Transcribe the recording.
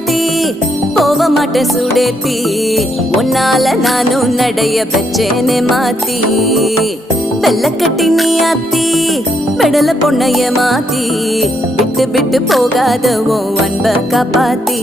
ஆத்தி போக மாட்டேன் சுடேத்தி உன்னால நானும் நடைய பெச்சேனே மாத்தி வெள்ளக்கட்டி நீ ஆத்தி பெடல பொண்ணைய மாத்தி விட்டு விட்டு போகாத உன் அன்ப காப்பாத்தி